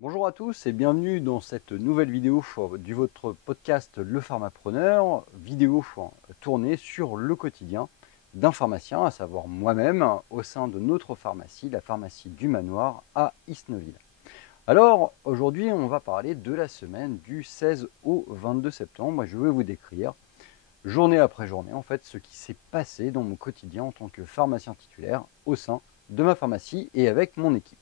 Bonjour à tous et bienvenue dans cette nouvelle vidéo du votre podcast Le Pharmapreneur, vidéo tournée sur le quotidien d'un pharmacien, à savoir moi-même, au sein de notre pharmacie, la pharmacie du Manoir à Isneville. Alors aujourd'hui on va parler de la semaine du 16 au 22 septembre et je vais vous décrire journée après journée en fait ce qui s'est passé dans mon quotidien en tant que pharmacien titulaire au sein de ma pharmacie et avec mon équipe.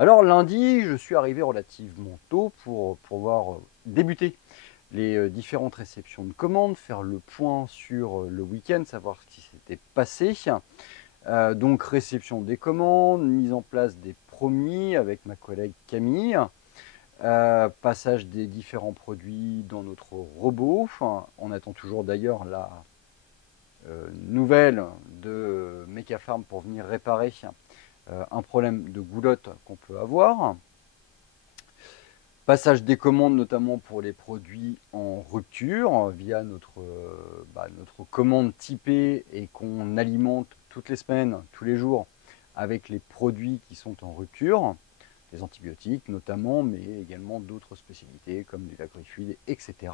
Alors lundi, je suis arrivé relativement tôt pour pouvoir débuter les différentes réceptions de commandes, faire le point sur le week-end, savoir ce qui s'était passé. Donc réception des commandes, mise en place des promis avec ma collègue Camille, passage des différents produits dans notre robot. Enfin, on attend toujours d'ailleurs la nouvelle de Mecafarm pour venir réparer un problème de goulotte qu'on peut avoir. Passage des commandes notamment pour les produits en rupture via notre commande typée et qu'on alimente toutes les semaines, tous les jours avec les produits qui sont en rupture, les antibiotiques notamment, mais également d'autres spécialités comme du lacryfluide, etc.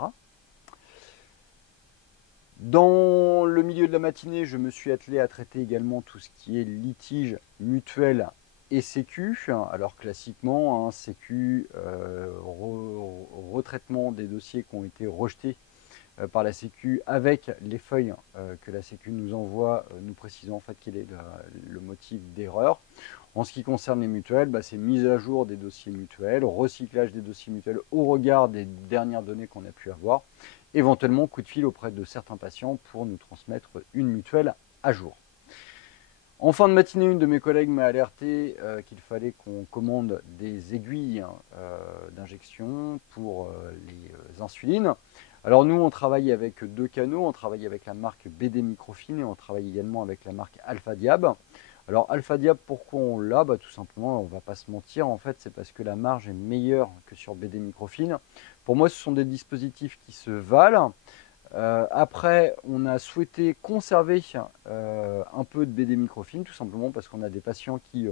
Dans le milieu de la matinée, je me suis attelé à traiter également tout ce qui est litige mutuel et sécu. Alors classiquement, sécu, retraitement des dossiers qui ont été rejetés par la sécu avec les feuilles que la sécu nous envoie, nous précisant en fait quel est le motif d'erreur. En ce qui concerne les mutuelles, c'est mise à jour des dossiers mutuels, recyclage des dossiers mutuels au regard des dernières données qu'on a pu avoir, éventuellement coup de fil auprès de certains patients pour nous transmettre une mutuelle à jour. En fin de matinée, une de mes collègues m'a alerté qu'il fallait qu'on commande des aiguilles d'injection pour les insulines. Alors nous, on travaille avec deux canaux, on travaille avec la marque BD Microfine et on travaille également avec la marque Alpha Diab. Alors Alpha Diab, pourquoi on l'a? Tout simplement, on ne va pas se mentir, en fait, c'est parce que la marge est meilleure que sur BD Microfine. Pour moi, ce sont des dispositifs qui se valent. Après, on a souhaité conserver un peu de BD microfine, tout simplement parce qu'on a des patients qui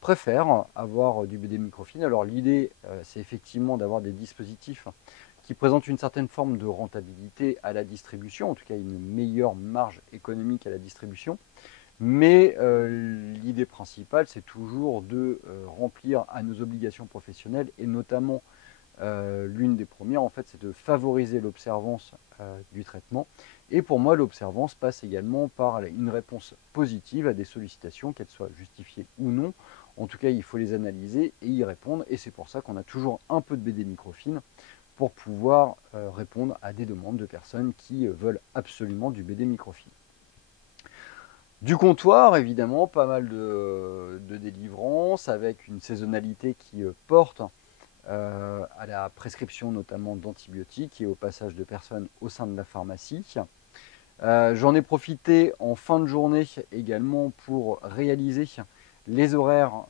préfèrent avoir du BD microfine. Alors l'idée, c'est effectivement d'avoir des dispositifs qui présentent une certaine forme de rentabilité à la distribution, en tout cas une meilleure marge économique à la distribution. Mais l'idée principale, c'est toujours de remplir à nos obligations professionnelles et notamment l'une des premières, en fait, c'est de favoriser l'observance du traitement. Et pour moi, l'observance passe également par une réponse positive à des sollicitations, qu'elles soient justifiées ou non. En tout cas, il faut les analyser et y répondre. Et c'est pour ça qu'on a toujours un peu de BD microfine pour pouvoir répondre à des demandes de personnes qui veulent absolument du BD microfine. Du comptoir, évidemment, pas mal de délivrances avec une saisonnalité qui porte à la prescription notamment d'antibiotiques et au passage de personnes au sein de la pharmacie. J'en ai profité en fin de journée également pour réaliser les horaires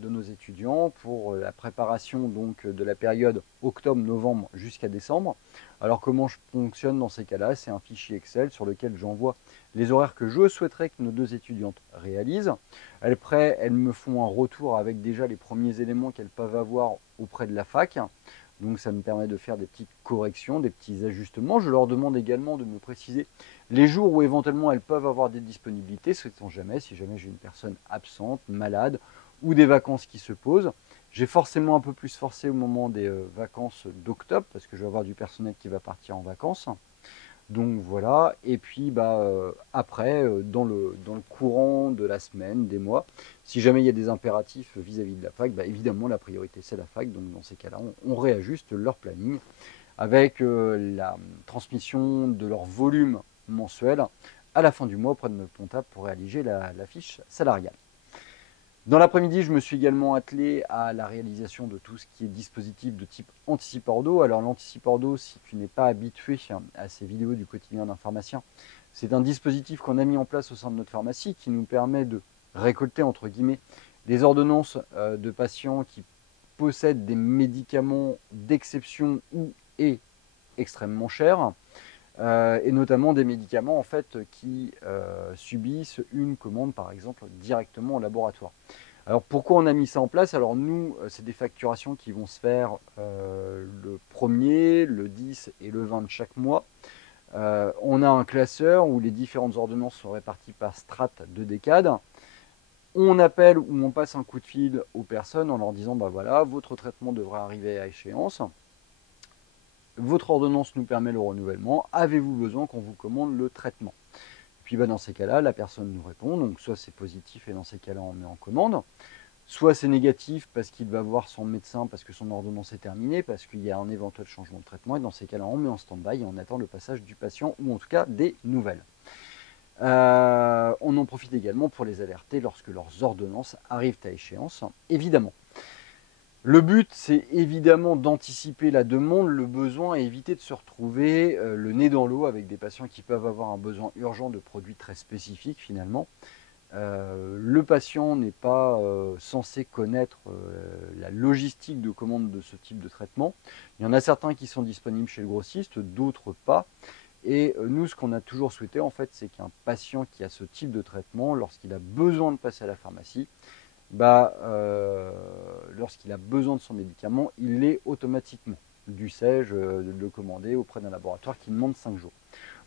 de nos étudiants pour la préparation donc de la période octobre-novembre jusqu'à décembre. Alors comment je fonctionne dans ces cas-là? C'est un fichier Excel sur lequel j'envoie les horaires que je souhaiterais que nos deux étudiantes réalisent. Après, elles me font un retour avec déjà les premiers éléments qu'elles peuvent avoir auprès de la fac. Donc ça me permet de faire des petites corrections, des petits ajustements. Je leur demande également de me préciser les jours où éventuellement elles peuvent avoir des disponibilités, sait-on jamais, si jamais j'ai une personne absente, malade ou des vacances qui se posent. J'ai forcément un peu plus forcé au moment des vacances d'octobre parce que je vais avoir du personnel qui va partir en vacances. Donc voilà, et puis après, dans le courant de la semaine, des mois, si jamais il y a des impératifs vis-à-vis de la fac, évidemment la priorité c'est la fac, donc dans ces cas-là, on réajuste leur planning avec la transmission de leur volume mensuel à la fin du mois auprès de notre comptable pour réaliser la fiche salariale. Dans l'après-midi, je me suis également attelé à la réalisation de tout ce qui est dispositif de type anticipeur d'eau. Alors l'anticipeur d'eau, si tu n'es pas habitué à ces vidéos du quotidien d'un pharmacien, c'est un dispositif qu'on a mis en place au sein de notre pharmacie qui nous permet de récolter, entre guillemets, les ordonnances de patients qui possèdent des médicaments d'exception ou et extrêmement chers. Et notamment des médicaments en fait qui subissent une commande par exemple directement au laboratoire. Alors pourquoi on a mis ça en place? Alors nous, c'est des facturations qui vont se faire le 1er, le 10 et le 20 de chaque mois. On a un classeur où les différentes ordonnances sont réparties par strate de décade. On appelle ou on passe un coup de fil aux personnes en leur disant, bah voilà, votre traitement devrait arriver à échéance. Votre ordonnance nous permet le renouvellement. Avez-vous besoin qu'on vous commande le traitement? Puis bah, dans ces cas-là, la personne nous répond. Donc soit c'est positif et dans ces cas-là, on met en commande. Soit c'est négatif parce qu'il va voir son médecin parce que son ordonnance est terminée, parce qu'il y a un éventuel changement de traitement. Et dans ces cas-là, on met en stand-by et on attend le passage du patient ou en tout cas des nouvelles. On en profite également pour les alerter lorsque leurs ordonnances arrivent à échéance, évidemment. Le but, c'est évidemment d'anticiper la demande, le besoin et éviter de se retrouver le nez dans l'eau avec des patients qui peuvent avoir un besoin urgent de produits très spécifiques finalement. Le patient n'est pas censé connaître la logistique de commande de ce type de traitement. Il y en a certains qui sont disponibles chez le grossiste, d'autres pas. Et nous, ce qu'on a toujours souhaité, en fait, c'est qu'un patient qui a ce type de traitement, lorsqu'il a besoin de passer à la pharmacie, lorsqu'il a besoin de son médicament, il l'est automatiquement. Dussé-je de le commander auprès d'un laboratoire qui demande 5 jours.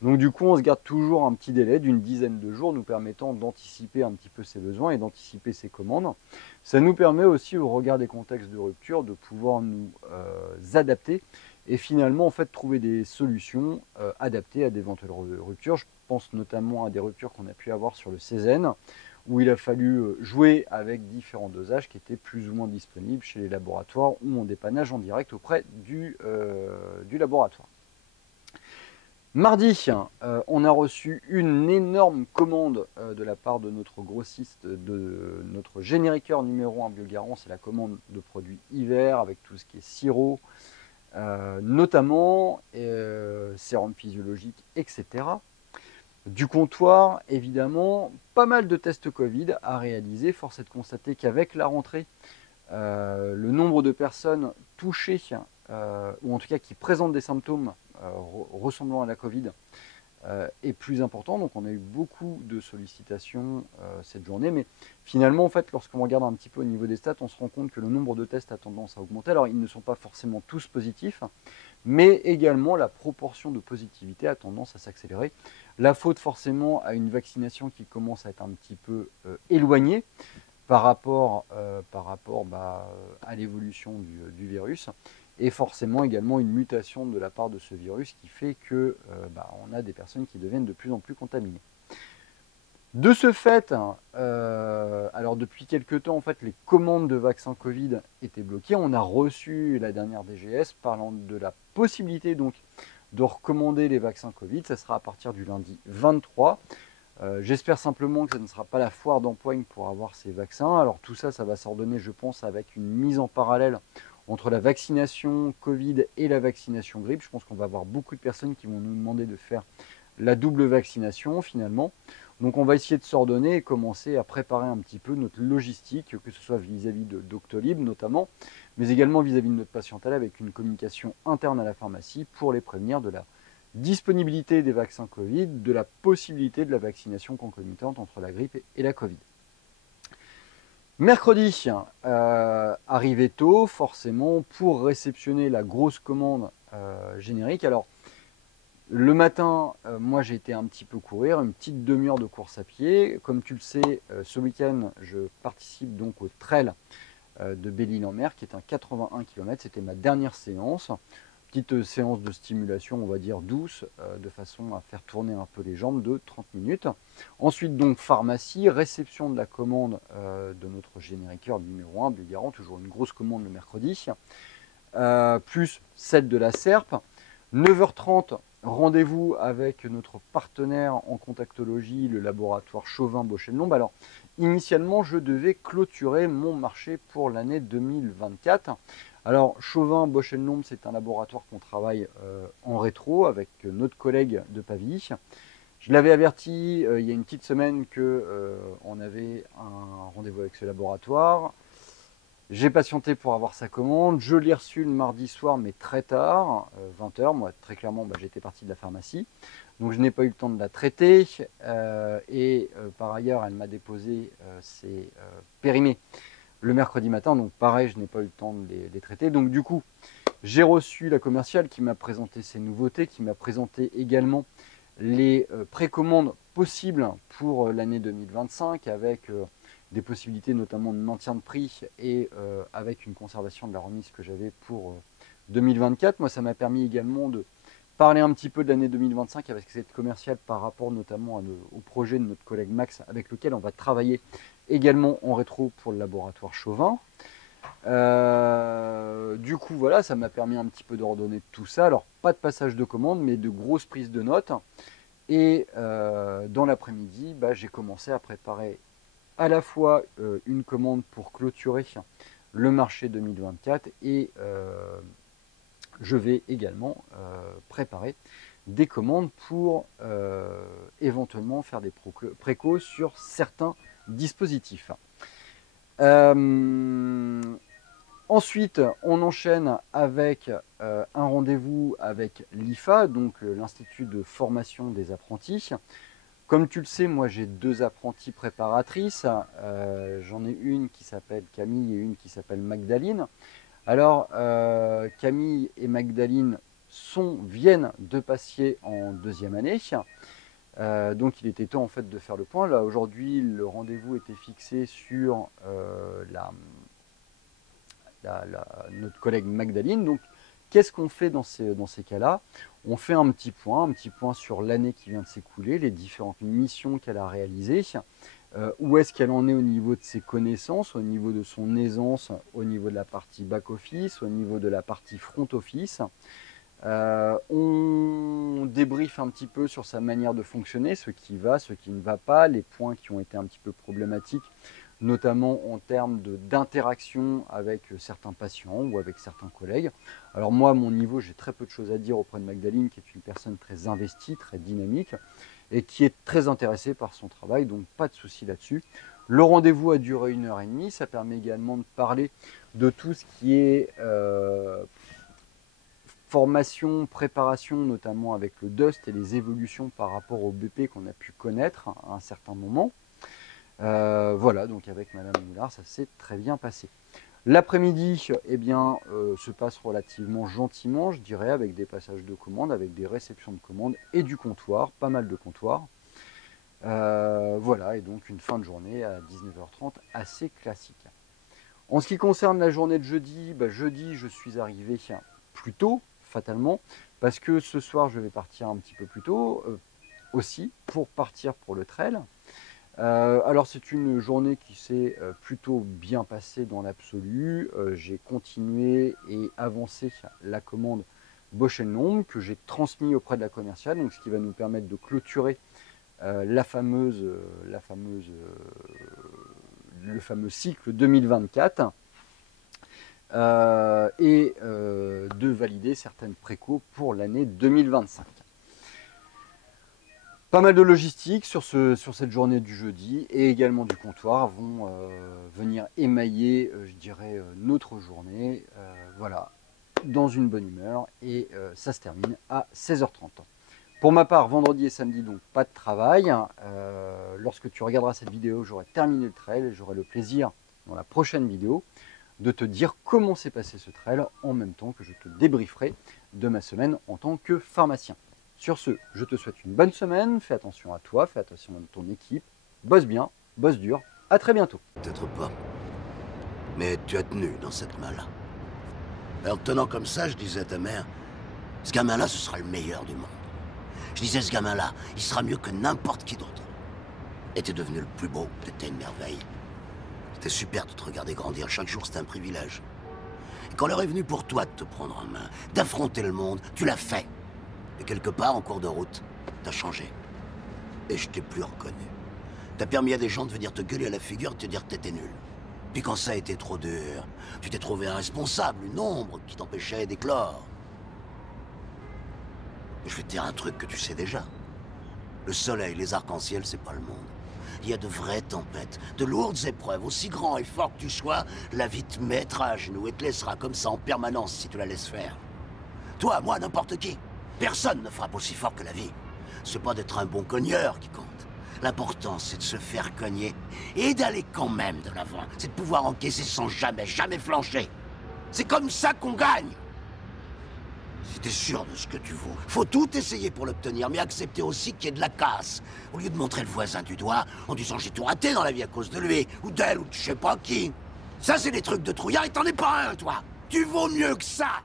Donc du coup, on se garde toujours un petit délai d'une dizaine de jours nous permettant d'anticiper un petit peu ses besoins et d'anticiper ses commandes. Ça nous permet aussi, au regard des contextes de rupture, de pouvoir nous adapter et finalement en fait trouver des solutions adaptées à d'éventuelles ruptures. Je pense notamment à des ruptures qu'on a pu avoir sur le Cézanne, où il a fallu jouer avec différents dosages qui étaient plus ou moins disponibles chez les laboratoires ou en dépannage en direct auprès du laboratoire. Mardi, on a reçu une énorme commande de la part de notre grossiste, de notre génériqueur numéro 1 Biogarant. C'est la commande de produits hiver avec tout ce qui est sirop, notamment sérum physiologique, etc. Du comptoir, évidemment, pas mal de tests Covid à réaliser. Force est de constater qu'avec la rentrée, le nombre de personnes touchées, ou en tout cas qui présentent des symptômes ressemblant à la Covid, est plus important. Donc on a eu beaucoup de sollicitations cette journée. Mais finalement, en fait, lorsqu'on regarde un petit peu au niveau des stats, on se rend compte que le nombre de tests a tendance à augmenter. Alors ils ne sont pas forcément tous positifs, mais également la proportion de positivité a tendance à s'accélérer. La faute forcément à une vaccination qui commence à être un petit peu éloignée par rapport à l'évolution du virus, et forcément également une mutation de la part de ce virus qui fait que on a des personnes qui deviennent de plus en plus contaminées. De ce fait, alors depuis quelques temps, en fait, les commandes de vaccins Covid étaient bloquées. On a reçu la dernière DGS parlant de la possibilité donc de recommander les vaccins Covid. Ça sera à partir du lundi 23. J'espère simplement que ça ne sera pas la foire d'empoigne pour avoir ces vaccins. Alors tout ça, ça va s'ordonner, je pense, avec une mise en parallèle entre la vaccination Covid et la vaccination grippe. Je pense qu'on va avoir beaucoup de personnes qui vont nous demander de faire la double vaccination finalement. Donc on va essayer de s'ordonner et commencer à préparer un petit peu notre logistique, que ce soit vis-à-vis de Doctolib notamment, mais également vis-à-vis de notre patientèle avec une communication interne à la pharmacie pour les prévenir de la disponibilité des vaccins Covid, de la possibilité de la vaccination concomitante entre la grippe et la Covid. Mercredi, arrivé tôt, forcément, pour réceptionner la grosse commande générique. Alors, le matin, moi j'ai été un petit peu courir, une petite demi-heure de course à pied. Comme tu le sais, ce week-end, je participe donc au trail de Belle-Île-en-Mer, qui est un 81 km. C'était ma dernière séance. Petite séance de stimulation, on va dire douce, de façon à faire tourner un peu les jambes de 30 minutes. Ensuite, donc, pharmacie, réception de la commande de notre génériqueur numéro 1, Biogarant, toujours une grosse commande le mercredi, plus celle de la SERP. 9h30, rendez-vous avec notre partenaire en contactologie, le laboratoire Chauvin-Boschel-Lombe. Alors, initialement, je devais clôturer mon marché pour l'année 2024. Alors, Chauvin-Boschel-Lombe, c'est un laboratoire qu'on travaille en rétro avec notre collègue de Pavilly. Je l'avais averti il y a une petite semaine qu'on avait un rendez-vous avec ce laboratoire. J'ai patienté pour avoir sa commande. Je l'ai reçue le mardi soir, mais très tard, 20h. Moi, très clairement, j'étais parti de la pharmacie. Donc, je n'ai pas eu le temps de la traiter. Par ailleurs, elle m'a déposé ses périmés le mercredi matin. Donc pareil, je n'ai pas eu le temps de les traiter. Donc du coup, j'ai reçu la commerciale qui m'a présenté ses nouveautés, qui m'a présenté également les précommandes possibles pour l'année 2025 avec des possibilités notamment de maintien de prix et avec une conservation de la remise que j'avais pour 2024. Moi, ça m'a permis également de parler un petit peu de l'année 2025 avec cette commerciale par rapport notamment au projet de notre collègue Max avec lequel on va travailler également en rétro pour le laboratoire Chauvin. Du coup, voilà, ça m'a permis un petit peu de redonner tout ça. Alors, pas de passage de commande, mais de grosses prises de notes. Et dans l'après-midi, j'ai commencé à préparer à la fois une commande pour clôturer le marché 2024 et je vais également préparer des commandes pour éventuellement faire des précos sur certains dispositifs. Ensuite, on enchaîne avec un rendez-vous avec l'IFA, donc l'Institut de formation des apprentis. Comme tu le sais, moi j'ai 2 apprentis préparatrices. J'en ai une qui s'appelle Camille et une qui s'appelle Magdaline. Alors, Camille et Magdaline viennent de passer en 2e année. Donc il était temps en fait de faire le point. Là aujourd'hui, le rendez-vous était fixé sur notre collègue Magdaline. Donc qu'est-ce qu'on fait dans ces cas-là? On fait un petit point sur l'année qui vient de s'écouler, les différentes missions qu'elle a réalisées, où est-ce qu'elle en est au niveau de ses connaissances, au niveau de son aisance, au niveau de la partie back-office, au niveau de la partie front-office. On débriefe un petit peu sur sa manière de fonctionner, ce qui va, ce qui ne va pas, les points qui ont été un petit peu problématiques, notamment en termes d'interaction avec certains patients ou avec certains collègues. Alors moi, à mon niveau, j'ai très peu de choses à dire auprès de Magdaline, qui est une personne très investie, très dynamique, et qui est très intéressée par son travail, donc pas de souci là-dessus. Le rendez-vous a duré 1h30, ça permet également de parler de tout ce qui est formation, préparation, notamment avec le Dust et les évolutions par rapport au BP qu'on a pu connaître à un certain moment. Voilà, donc avec Madame Moulard, ça s'est très bien passé. L'après-midi, se passe relativement gentiment, je dirais, avec des passages de commandes, avec des réceptions de commandes et du comptoir, pas mal de comptoirs. Voilà, et donc une fin de journée à 19h30 assez classique. En ce qui concerne la journée de jeudi, jeudi, je suis arrivé plus tôt, fatalement, parce que ce soir, je vais partir un petit peu plus tôt aussi pour partir pour le trail. Alors c'est une journée qui s'est plutôt bien passée dans l'absolu. J'ai continué et avancé la commande Bausch & Lomb que j'ai transmis auprès de la commerciale, donc ce qui va nous permettre de clôturer le fameux cycle 2024 et de valider certaines précos pour l'année 2025. Pas mal de logistique sur cette journée du jeudi et également du comptoir vont venir émailler, je dirais, notre journée, voilà, dans une bonne humeur et ça se termine à 16h30. Pour ma part, vendredi et samedi, donc pas de travail. Lorsque tu regarderas cette vidéo, j'aurai terminé le trail et j'aurai le plaisir, dans la prochaine vidéo, de te dire comment s'est passé ce trail en même temps que je te débrieferai de ma semaine en tant que pharmacien. Sur ce, je te souhaite une bonne semaine, fais attention à toi, fais attention à ton équipe, bosse bien, bosse dur, à très bientôt. Peut-être pas, mais tu as tenu dans cette main-là. En te tenant comme ça, je disais à ta mère, ce gamin-là, ce sera le meilleur du monde. Je disais, ce gamin-là, il sera mieux que n'importe qui d'autre. Et t'es devenu le plus beau, t'étais une merveille. C'était super de te regarder grandir, chaque jour c'était un privilège. Et quand l'heure est venue pour toi de te prendre en main, d'affronter le monde, tu l'as fait. Et quelque part, en cours de route, t'as changé. Et je t'ai plus reconnu. T'as permis à des gens de venir te gueuler à la figure et te dire que t'étais nul. Puis quand ça a été trop dur, tu t'es trouvé un responsable, une ombre qui t'empêchait d'éclore. Et je vais te dire un truc que tu sais déjà. Le soleil, les arcs-en-ciel, c'est pas le monde. Il y a de vraies tempêtes, de lourdes épreuves, aussi grand et fort que tu sois, la vie te mettra à genoux et te laissera comme ça en permanence si tu la laisses faire. Toi, moi, n'importe qui. Personne ne frappe aussi fort que la vie. C'est pas d'être un bon cogneur qui compte. L'important, c'est de se faire cogner et d'aller quand même de l'avant. C'est de pouvoir encaisser sans jamais flancher. C'est comme ça qu'on gagne. Si t'es sûr de ce que tu vaux, faut tout essayer pour l'obtenir, mais accepter aussi qu'il y ait de la casse. Au lieu de montrer le voisin du doigt en disant j'ai tout raté dans la vie à cause de lui, ou d'elle, ou de je sais pas qui. Ça, c'est des trucs de trouillard et t'en es pas un, toi. Tu vaux mieux que ça.